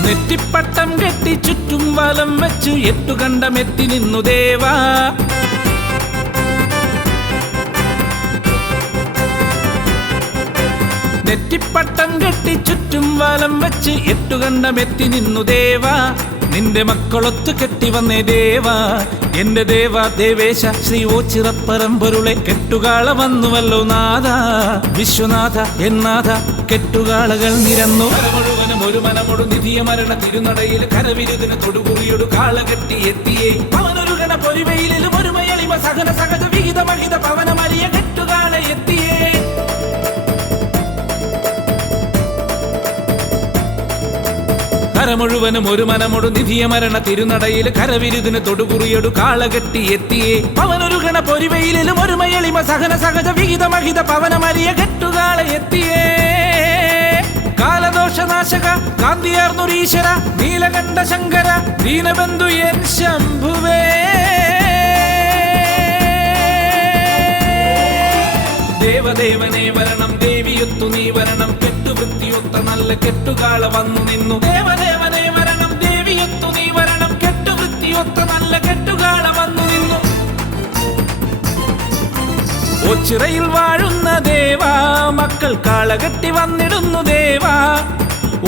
നെറ്റിപ്പട്ടം കെട്ടി ചുറ്റും വലം വെച്ചു എട്ടുകണ്ടമെത്തി നിന്നു ദേവാ നെറ്റിപ്പട്ടം കെട്ടി ചുറ്റും വലം വെച്ച് എട്ടുകണ്ടമെത്തി നിന്നു ദേവാ നിന്റെ മക്കളൊത്തു കെട്ടി വന്നേ ദേവാ എന്റെ ദേവാ ദേവേശ ശ്രീ ഓച്ചിറപ്പരമ്പരുളെ കെട്ടുകാള വന്നുവല്ലോ നാഥ വിശ്വനാഥ എന്നാഥ കെട്ടുകാളകൾ നിരന്നു മുഴുവനും ഒരു മനമൊടു നിധിയ മരണ തിരുനടയിൽ കരവിരുതിന് തൊടുകുറിയൊടു കാളകെട്ടി എത്തിയേ അവനൊരു ഗണ പൊരിവയിലും ഒരു മയളിമ സഹന സഹജ വിഹിത മഹിത പവനമരിയ കെട്ടുകാള എത്തിയേ കര മുഴുവനും ഒരു മനമൊടു നിധിയ മരണ തിരുനടയിൽ കരവിരുതിന് തൊടുകുറിയൊടു കാളകെട്ടി എത്തിയേ അവനൊരു ഗണ പൊരിവയിലും ഒരു മയളിമ സഹന സഹജ വിഹിത മഹിത പവനമരിയ കെട്ടുകാളെ എത്തിയേ കാലദോഷനാശക കാന്തിയാർന്നൊരീശ്വര നീലകണ്ഠ ശങ്കര ദീനബന്ധു എൻ ശംഭുവേ ദേവദേവനെ വരണം ദേവിയൊത്തു നീ വരണം കെട്ടുവൃത്തിയൊത്ത നല്ല കെട്ടുകാള വന്നു നിന്നു ദേവദേവനെ വരണം ദേവിയൊത്തു നീ വരണം കെട്ടുവൃത്തിയൊത്ത നല്ല കെട്ടുകാള വന്നു നിന്നു ഓച്ചിറയിൽ വാഴുന്ന ദേവാ മക്കൾ കാളകെട്ടി വന്നിടുന്നു ദേവാ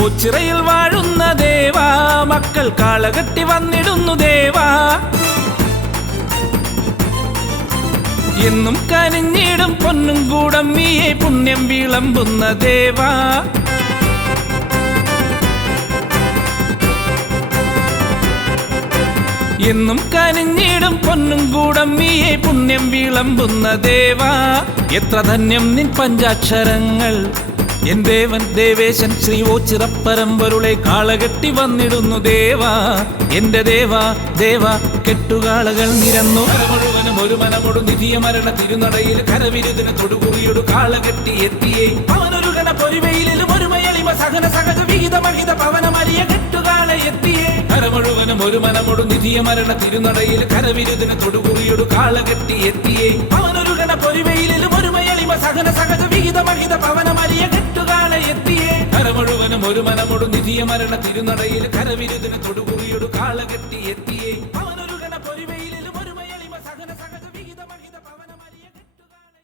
ഓച്ചിറയിൽ വാഴുന്ന ദേവാ മക്കൾ കാളകെട്ടി വന്നിടുന്നു ദേവാ എന്നും കനിഞ്ഞിടും പൊന്നും കൂടമ്മിയെ പുണ്യം വിളമ്പുന്ന ദേവാ എന്നും കനിഞ്ഞിടും പൊന്നും കൂടമ്മിയെ പുണ്യം വിളമ്പുന്ന ദേവാ എത്ര ധന്യം നിൻ പഞ്ചാക്ഷരങ്ങൾ എൻ ദേവൻ ദേവേശൻ ശ്രീ ഓച്ചിറപ്പരമ്പരുളെ കാളകെട്ടി വന്നിടുന്നു ദേവാ എന്റെ ദേവാ ദേവാ കെട്ടുകാളകൾ നിരന്നു മുഴുവനും ഒരു മനമൊടു നിധിയ മരണ തിരുനടയിൽ കരവിരുതിന് തൊടുകുറിയൊടു കാളകെട്ടി എത്തിയേ അവനൊരു ഗണ പൊരിവയിലും ഒരു മയളിമ സഹന സഹജ വിഹിത മഹിത പവനമരിയ കെട്ടുകാളെ എത്തിയേ കര മുഴുവനും ഒരു മനമൊടു നിധിയ മരണ തിരുനടയിൽ കരവിരുതിന് തൊടുകുറിയൊടു കാളകെട്ടി എത്തിയേ അവനൊരു ഗണ പൊരിവയിലും ഒരു മയളിമ സഹന സഹജ വിഹിത മഹിത പവനമരിയ കെട്ടുകാളെ എത്തിയേ കര മുഴുവനും ഒരു മനമൊടു നിധിയ മരണ തിരുനടയിൽ കരവിരുതിന് തൊടുകുറിയൊടു കാളകെട്ടി എത്തിയേ അവനൊരു ഗണ പൊരിവയിലും ഒരു മയളിമ സഹന സഹജ വിഹിത മഹിത പവനമരിയ കെട്ടുകാളെ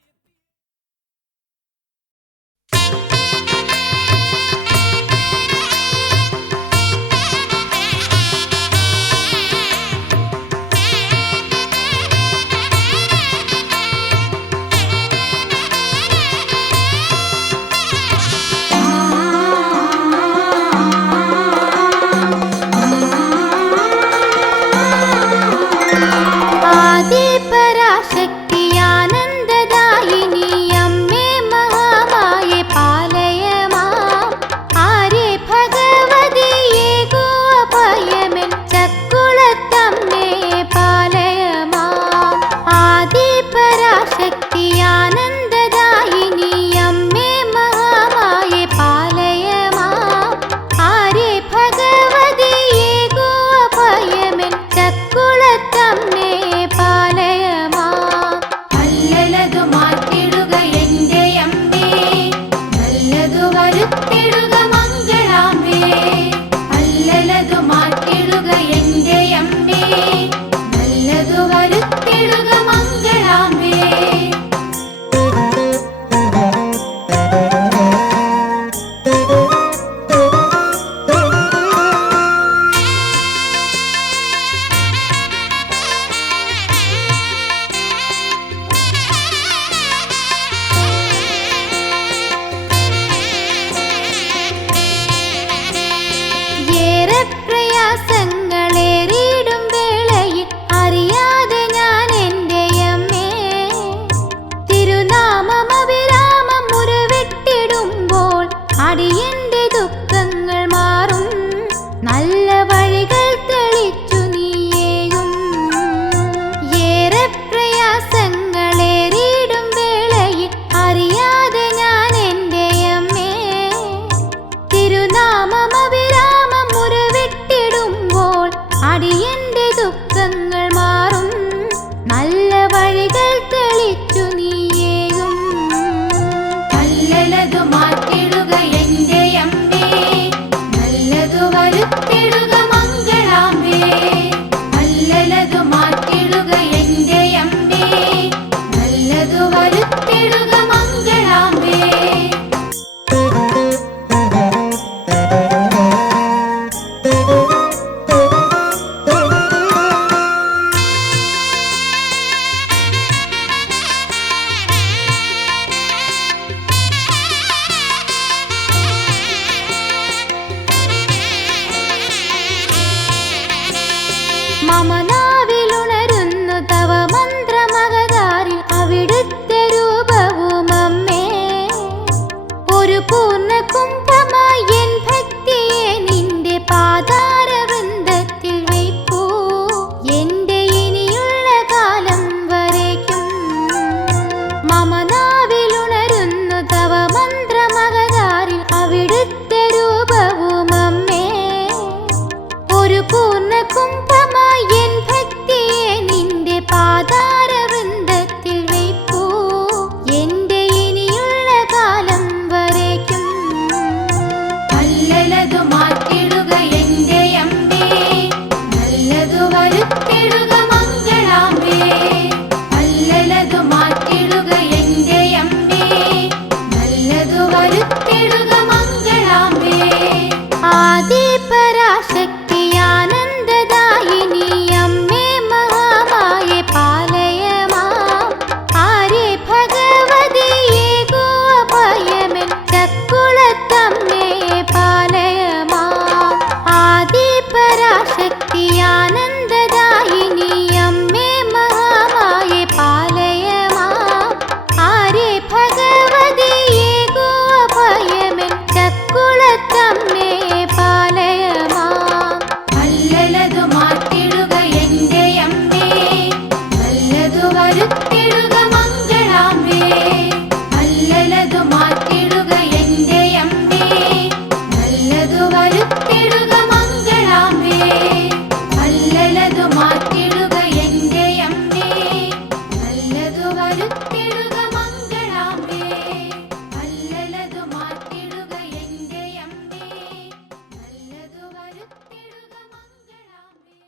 വരുത്തിടുക മംഗളാംബേ നല്ലതു മാറ്റിടുക എൻ്റെ അമ്മേ നല്ലതു വരുത്തിടുക മംഗളാംബേ നല്ലതു മാറ്റിടുക എൻ്റെ അമ്മേ നല്ലതു വരുത്തിടുക മംഗളാംബേ നല്ലതു മാറ്റിടുക എൻ്റെ അമ്മേ നല്ലതു വരുത്തിടുക മംഗളാംബേ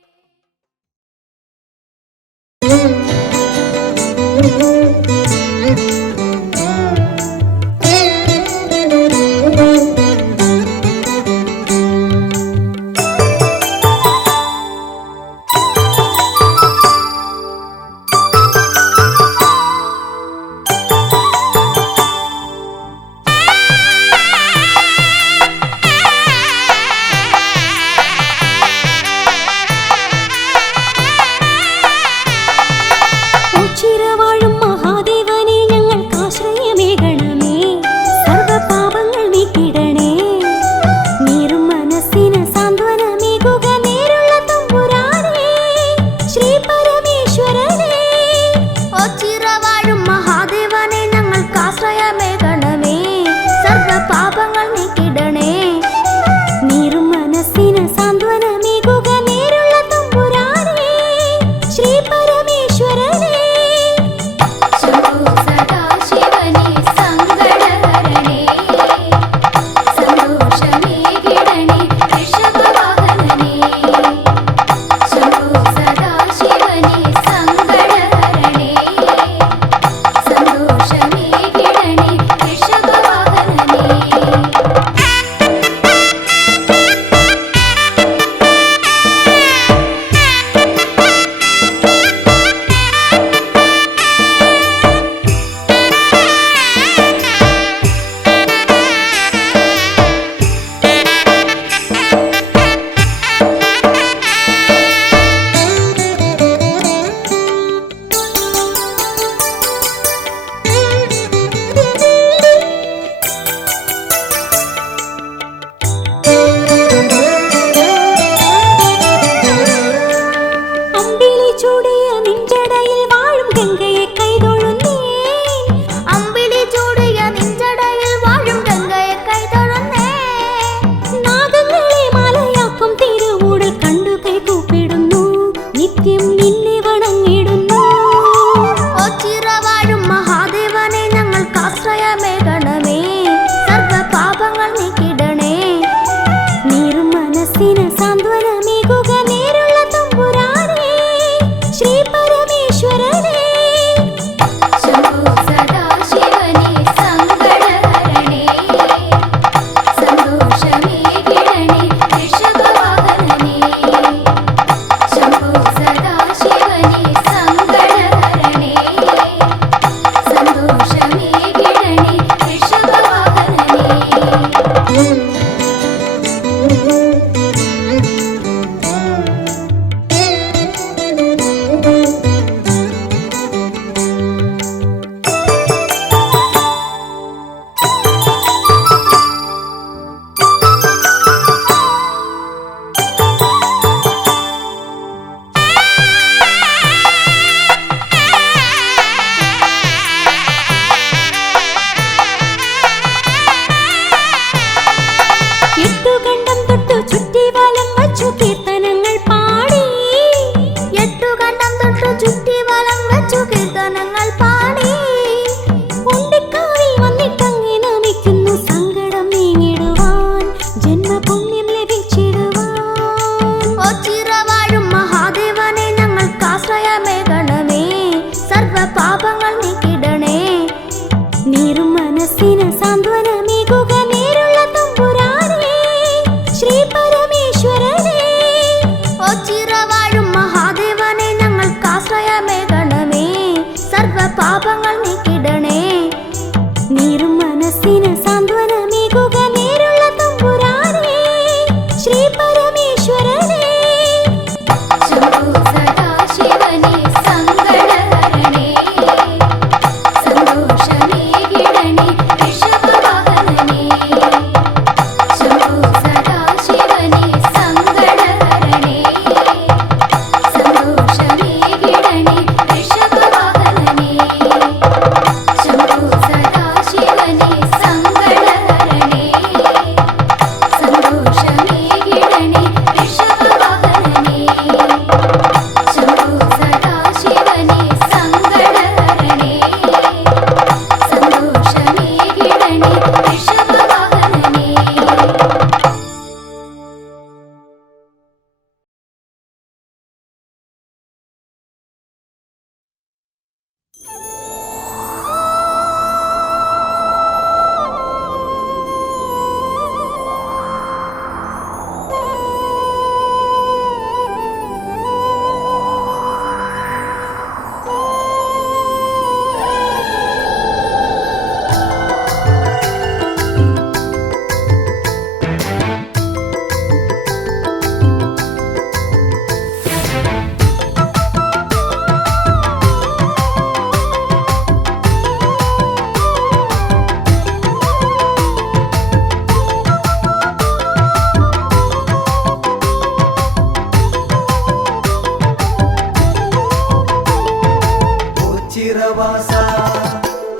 ഓച്ചിറവാസ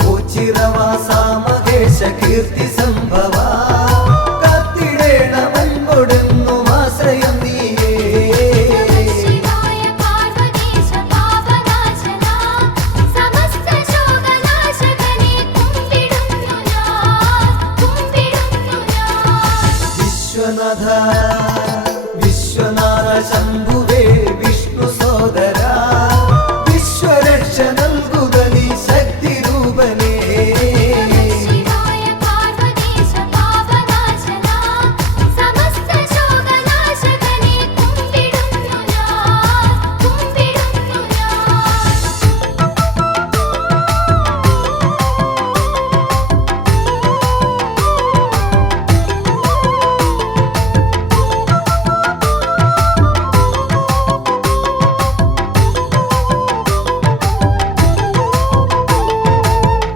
ഓച്ചിറവാസ മഹേശ കീർത്തി സംഭവ കാത്തിടേണമെൻകൊടുന്നും ആശ്രയം നീയേ ശിവായ പാർവതീശ പാപനാശന സമസ്ത ശോകനാശകനെ കുമ്പിടുന്നു ഞാൻ വിശ്വനാഥ വിശ്വനാഥ ശംഭുവേ വിഷ്ണു സോദര വിശ്വരക്ഷ നൽകുക നീ ശക്തി രൂപനേ ശിവായ പാർവതീശ പാപനാശന സമസ്ത ശോകനാശകനെ കുമ്പിടുന്നു ഞാൻ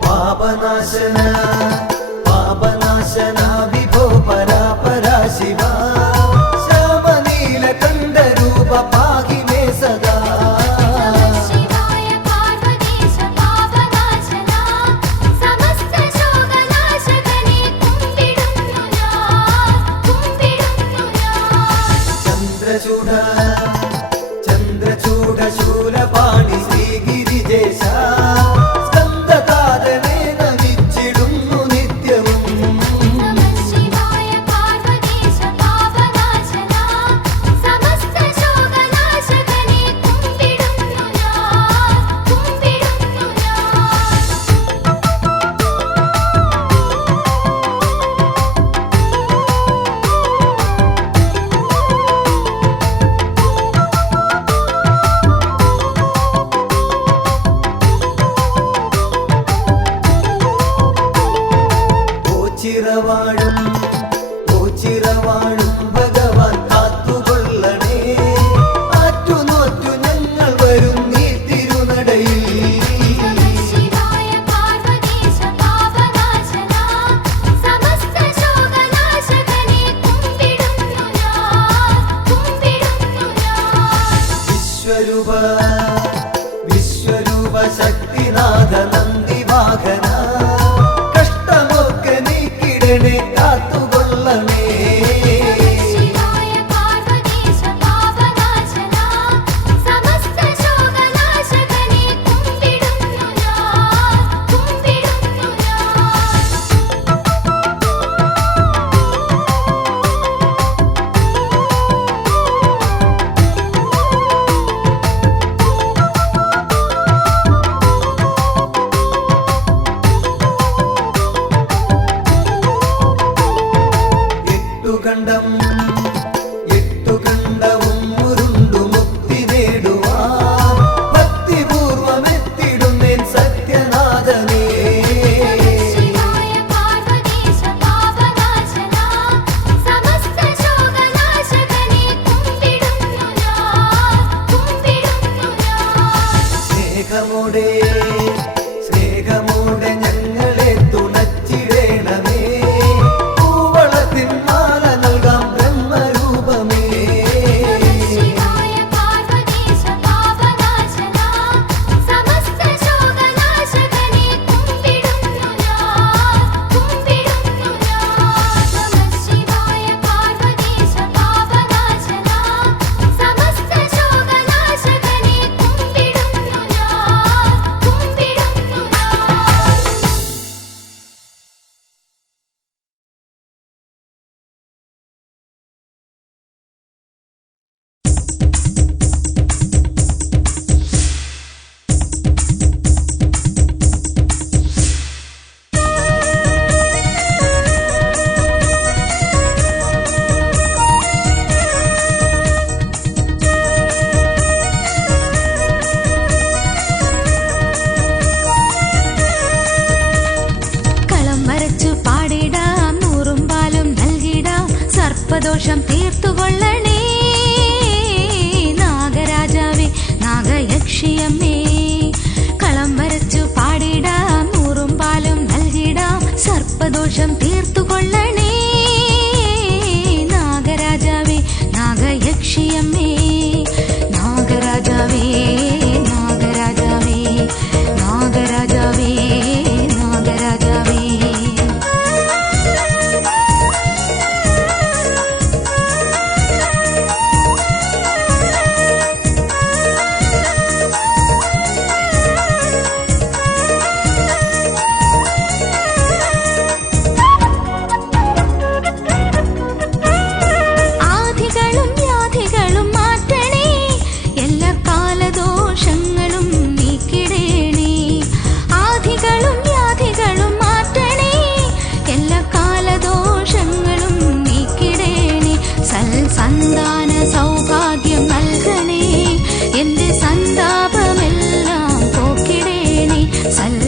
പാപനാശന പാപനാശന വിഭോ പരാപരാ ശിവ ശ്യാമനീലകണ്ഠ രൂപ പാഹി മേ സദാ ശിവായ പാർവതീശ പാപനാശന സമസ്ത ശോകനാശകനെ കുമ്പിടുന്നു ഞാൻ ചന്ദ്രചൂഡ ചന്ദ്രചൂഡ ശൂലപാണി ശ്രീഗിരിജേശ സ്കന്ദകാരനെ നമിച്ചിടുന്നു നിത്യവും ശിവായ പാർവതീശ പാപനാശന സമസ്ത ശോകനാശകനെ കുമ്പിടുന്നു ഞാൻ ഓച്ചിറവാഴും ഓച്ചിറവാഴും ഭഗവാൻ കാത്തുകൊള്ളണേ ആറ്റുനോറ്റു ഞങ്ങൾ വരും നീ തിരുനടയിൽ ശിവായ പാർവതീശ പാപനാശന സമസ്ത ശോകനാശകനെ കുമ്പിടുന്നു ഞാൻ വിശ്വരൂപ വിശ്വരൂപ ശക്തിനാഥ നന്ദിവാഹന കഷ്ടമൊക്കെ നീക്കിടണേ കാത്തുകൊള്ളണേ ശിവായ പാർവതീശ പാപനാശന സമസ്ത ശോകനാശകനെ കുമ്പിടുന്നു ഞാൻ എട്ടുകണ്ഠം എട്ടുകണ്ഠവും ഉരുണ്ടു മുക്തി നേടുവാൻ ഭക്തിപൂർവമെത്തിടുന്നേൻ സത്യനാഥനേ ശിവായ പാർവതീശ പാപനാശന സമസ്ത ശോകനാശകനെ കുമ്പിടുന്നു ഞാൻ സ്നേഹമോടെ സ്നേഹമോടെ ഞങ്ങളെ തുണച്ചിടേണമേ പൂവളത്തിൻ മാല നൽകാം ബ്രഹ്മരൂപമേ ശിവായ പാർവതീശ പാപനാശന സമസ്ത ശോകനാശകനെ കുമ്പിടുന്നു ഞാൻ ശിവായ പാർവതീശ പാപനാശന സമസ്ത ശോകനാശകനെ കുമ്പിടുന്നു ഞാൻ സൽ